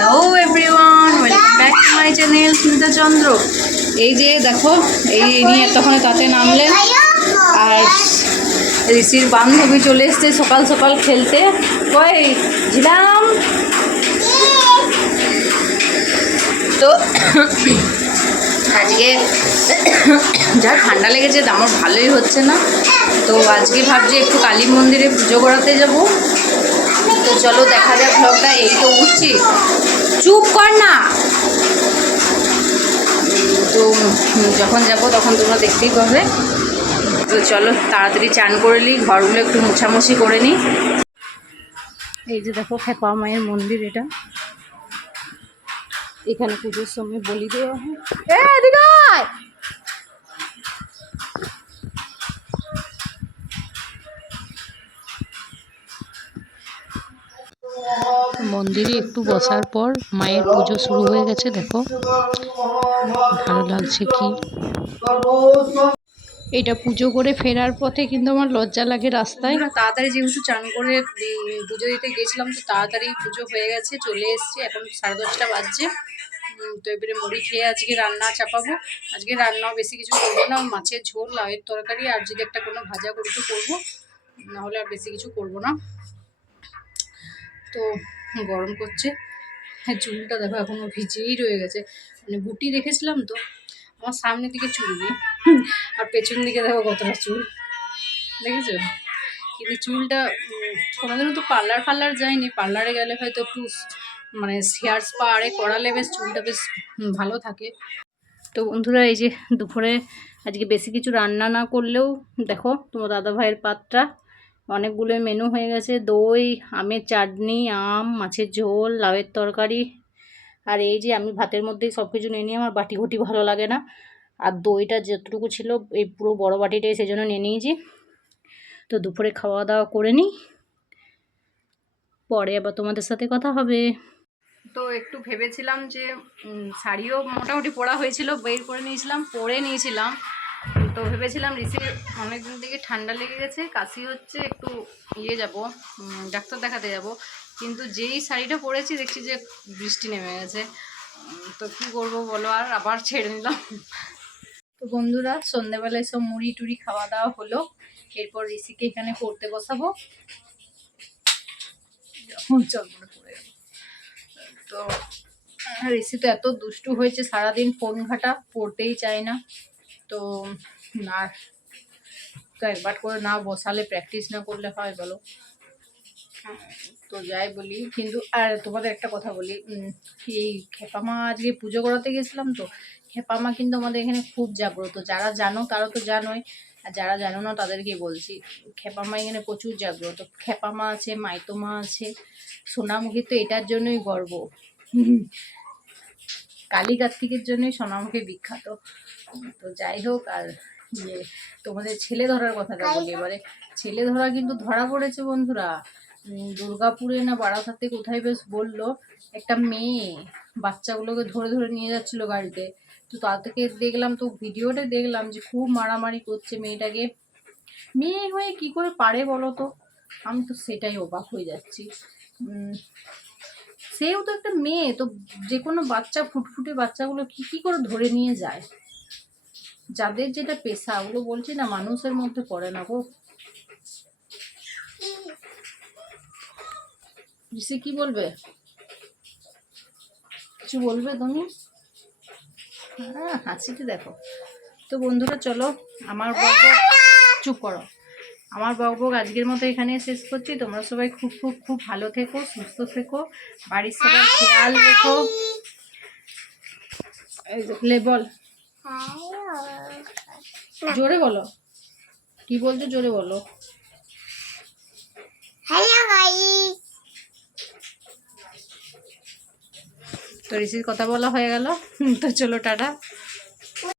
Hello everyone, welcome back to my channel Smita Chandra. এই যে দেখো, এই নিয়ে তখন তাতে নামলেন আর ঋষির বান্ধবী চলে এসছে সকাল সকাল খেলতে। কই ঝিলাম তো আজকে যা ঠান্ডা লেগেছে আমার ভালোই হচ্ছে না, তো আজকে ভাবছি একটু কালী মন্দিরে পুজো করাতে যাব। তো চলো দেখা যাক ব্লগটা। এই তো উঠছি, চুপ কর না। তো যখন যাব তখন তোমরা দেখতেই পাবে। তো চলো তাড়াতাড়ি চান করে নিই, ঘরগুলো একটু মোছামুছি করে নিই। এই যে দেখো খেপা মায়ের মন্দির, এটা এখানে পুজোর সময় বলি দেওয়া হয়। মন্দিরে একটু বসার পর মায়ের পুজো শুরু হয়ে গেছে। দেখো ভালো লাগছে কি। এটা পুজো করে ফেরার পথে কিন্তু আমার লজ্জা লাগে রাস্তায়। তাড়াতাড়ি যেহেতু চান করে পুজো দিতে গেছিলাম, তো তাড়াতাড়ি পুজো হয়ে গেছে, চলে এসেছি। এখন 10:30 বাজছে। তো এবারে মুড়ি খেয়ে আজকে রান্না চাপাবো। আজকে রান্নাও বেশি কিছু করবো না, মাছের ঝোল, লাউয়ের তরকারি আর যদি একটা কোনো ভাজা করি তো করবো, নাহলে আর বেশি কিছু করবো না। তো গরম করছে, হ্যাঁ চুলটা দেখো এখনো ভিজেই রয়ে গেছে, মানে গুটি রেখেছিলাম তো। আমার সামনের দিকে চুল নেই আর পেছন দিকে দেখো কতটা চুল, দেখেছো? কিন্তু চুলটা কোনোদিনও তো পার্লার যায়নি, পার্লারে গেলে হয়তো একটু মানে হেয়ার স্পা আরে করালে বেশ চুলটা বেশ ভালো থাকে। তো বন্ধুরা এই যে দুপুরে আজকে বেশি কিছু রান্না না করলেও দেখো তোমার দাদা ভাইয়ের পাতটা অনেকগুলো মেনু হয়ে গেছে। দই, আমের চাটনি, আম, মাছের ঝোল, লাউয়ের তরকারি। আর এই যে আমি ভাতের মধ্যেই সব কিছু নিয়ে নিই, আমার বাটি ঘটি ভালো লাগে না। আর দইটা যতটুকু ছিল এই পুরো বড় বাটিটাই সেই জন্য নিয়ে নিয়েছি। তো দুপুরে খাওয়া দাওয়া করে নিই, পরে আবার তোমাদের সাথে কথা হবে। তো একটু ভেবেছিলাম যে শাড়িও মোটামুটি পরা হয়েছিল, বের করে নিয়েছিলাম, পরে নিয়েছিলাম। তো ভেবেছিলাম ঋষির অনেকদিন থেকে ঠান্ডা লেগে গেছে, কাশি হচ্ছে, একটু যাব ডাক্তার দেখাতে যাব। কিন্তু যেই শাড়িটা পরেছি দেখছি যে বৃষ্টি নেমে গেছে। তো কী করবো বলো, আর আবার ছেড়ে নিলাম। তো বন্ধুরা সন্ধ্যেবেলায় সব মুড়ি টুড়ি খাওয়া দাওয়া হলো, এরপর ঋষিকে এখানে পড়তে বসাবো। তো ঋষি তো এত দুষ্টু হয়েছে, সারাদিন ফোন ঘাটা, পড়তেই চায় না। তো না, তো একবার করে না বসালে, প্র্যাকটিস না করলে হয় বলো? তো যাই বলি, কিন্তু আর তোমাদের একটা কথা বলি, এই খেপামা আজকে পুজো করাতে গেছিলাম, তো খেপামা কিন্তু আমাদের এখানে খুব জাগ্রত। যারা জানো তারা তো জানোই, আর যারা জানো না তাদেরকে বলছি, খেপামা এখানে প্রচুর জাগ্রত। খেপামা আছে, মাইতোমা আছে, সোনামুখী তো এটার জন্যই গর্ব। কালী কার্তিকের জন্যই সোনামুখী বিখ্যাত। তো যাই হোক, আর তোমাদের ছেলে ধরার কথাটা বলি এবারে। ছেলে ধরা কিন্তু ধরা পড়েছে বন্ধুরা। দুর্গাপুরে না বারাসাতে কোথায় বেশ বললো, একটা মেয়ে বাচ্চাগুলোকে ধরে ধরে নিয়ে যাচ্ছিল গাড়িতে। তো তা থেকে দেখলাম, তো ভিডিওটা দেখলাম যে খুব মারামারি করছে মেয়েটাকে। মেয়ে হয়ে কি করে পারে বলো তো? আমি তো সেটাই অবাক হয়ে যাচ্ছি। সেও তো একটা মেয়ে, তো যে কোনো বাচ্চা, ফুটফুটে বাচ্চাগুলো কি করে ধরে নিয়ে যায়? যাদের যেটা পেশা, ওগুলো বলছি না মানুষের মধ্যে পড়ে না গো। ঋষি কি বলবে? কিছু বলবে তুমি? হ্যাঁ হাসিতে দেখো। তো বন্ধুরা চলো, আমার বকবক, চুপ করো, আমার বকবক আজকের মতো এখানে শেষ করছি। তোমরা সবাই খুব খুব খুব ভালো থেকো, সুস্থ থেকো, বাড়ির সবাই খেয়াল রেখো। বল, জোরে বলো, কি বলছো জোরে বলো। তো ঋষির কথা বলা হয়ে গেল, তো চলো টাটা।